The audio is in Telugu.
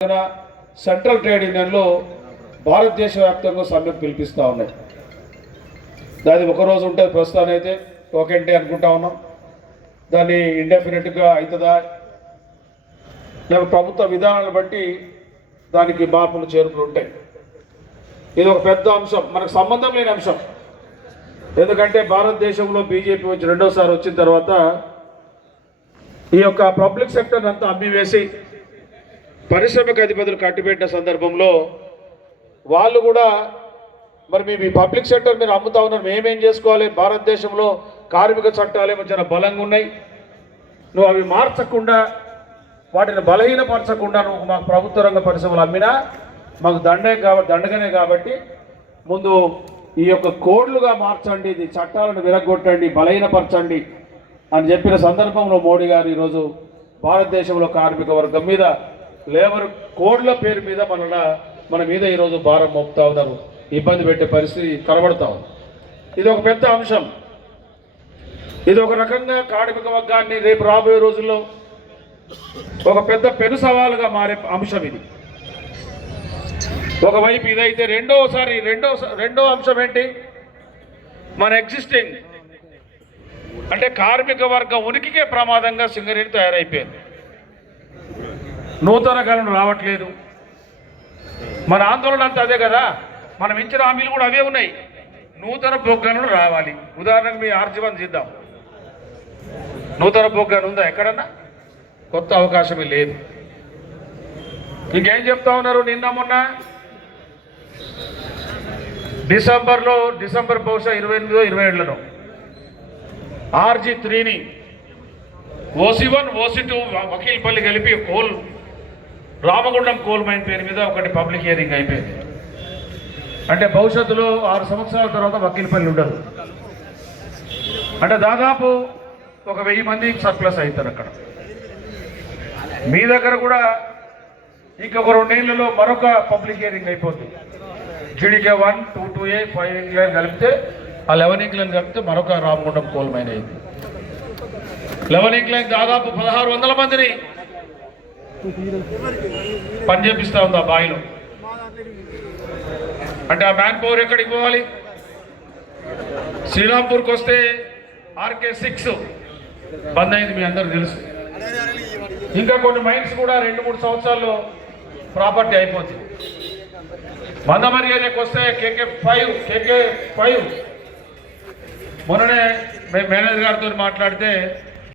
సెంట్రల్ ట్రేడ్ యూనియన్లో భారతదేశ వ్యాప్తంగా సమ్మె పిలిపిస్తూ ఉన్నాయి. దాని ఒక రోజు ఉంటుంది ప్రస్తుతాన్ని అయితే ఓకేంటి అనుకుంటా ఉన్నాం. దాన్ని ఇండెఫినెట్గా అవుతుందా లేక ప్రభుత్వ విధానాలను బట్టి దానికి మార్పులు చేర్పులు ఉంటాయి. ఇది ఒక పెద్ద అంశం. మనకు సంబంధం లేని అంశం. ఎందుకంటే భారతదేశంలో బీజేపీ వచ్చి రెండోసారి వచ్చిన తర్వాత ఈ యొక్క పబ్లిక్ సెక్టర్ అంతా అమ్మివేసి పరిశ్రమకు అధిపతులు కట్టుబెట్టిన సందర్భంలో వాళ్ళు కూడా మరి మేము ఈ పబ్లిక్ సెక్టర్ మీరు అమ్ముతా ఉన్నారు మేమేం చేసుకోవాలి? భారతదేశంలో కార్మిక చట్టాలు చాలా బలంగా ఉన్నాయి. నువ్వు అవి మార్చకుండా వాటిని బలహీనపరచకుండా నువ్వు మాకు ప్రభుత్వ రంగ పరిశ్రమలు అమ్మినా మాకు దండే కాబట్టి దండగనే కాబట్టి ముందు ఈ యొక్క కోడ్లుగా మార్చండి ఇది చట్టాలను విరగొట్టండి బలహీనపరచండి అని చెప్పిన సందర్భంలో మోడీ గారు ఈరోజు భారతదేశంలో కార్మిక వర్గం మీద లేబర్ కోడ్ల పేరు మీద మన మన మీద ఈరోజు భారం మోపుతా ఉన్నారు. ఇబ్బంది పెట్టే పరిస్థితి కనబడతా ఉంది. ఇది ఒక పెద్ద అంశం. ఇది ఒక రకంగా కార్మిక వర్గాన్ని రేపు రాబోయే రోజుల్లో ఒక పెద్ద పెను సవాలుగా మారే అంశం ఇది. ఒకవైపు ఇదైతే రెండోసారి రెండో రెండో అంశం ఏంటి? మన ఎగ్జిస్టింగ్ అంటే కార్మిక వర్గ ఉనికికే ప్రమాదంగా సింగరేణి తయారైపోయింది. నూతన గనులు రావట్లేదు. మన ఆందోళన అంతా అదే కదా? మనం ఇచ్చిన హామీలు కూడా అవే ఉన్నాయి. నూతన ప్రోగ్రాంలు రావాలి. ఉదాహరణకు మీ ఆర్జీవన్ చేద్దాం. నూతన ప్రోగ్రాం ఉందా? ఎక్కడన్నా? కొత్త అవకాశమే లేదు. ఇంకేం చెప్తా ఉన్నారు నిన్న మొన్న? డిసెంబర్లో డిసెంబర్ బహుశా ఇరవై ఎనిమిదో ఇరవై ఏడులో ఆర్జీ త్రీని OC one OC two Vakilpalli కలిపి హోల్ రామగుండం కోల్ మైన్ పేరు మీద ఒకటి పబ్లిక్ హియరింగ్ అయిపోయింది. అంటే భవిష్యత్తులో ఆరు సంవత్సరాల తర్వాత వకీలపల్లి ఉండదు. అంటే దాదాపు ఒక వెయ్యి మంది సర్ప్లస్ అవుతారు అక్కడ. మీ దగ్గర కూడా ఇంకొక రెండేళ్ళలో మరొక పబ్లిక్ హియరింగ్ అయిపోతుంది GDK one two two A five incline కలిపితే ఆ లెవెన్ ఇంగ్లాండ్ కలిపితే మరొక రామగుండం కోల్ మైన్ అయింది. లెవెన్ ఇంగ్లాండ్ దాదాపు పదహారు వందల మందిని పని చేపిస్తా ఉంది ఆ బాయిలో. అంటే ఆ మ్యాన్ పవర్ ఎక్కడికి పోవాలి? శ్రీరాంపూర్కి వస్తే ఆర్కే సిక్స్ బంద్ అయింది మీ అందరూ తెలుసు. ఇంకా కొన్ని మైన్స్ కూడా రెండు మూడు సంవత్సరాల్లో ప్రాపర్టీ అయిపోతుంది ఏరియాకి వస్తే కేకే ఫైవ్ కేకే ఫైవ్. మొన్ననే మేము మేనేజర్ గారితో మాట్లాడితే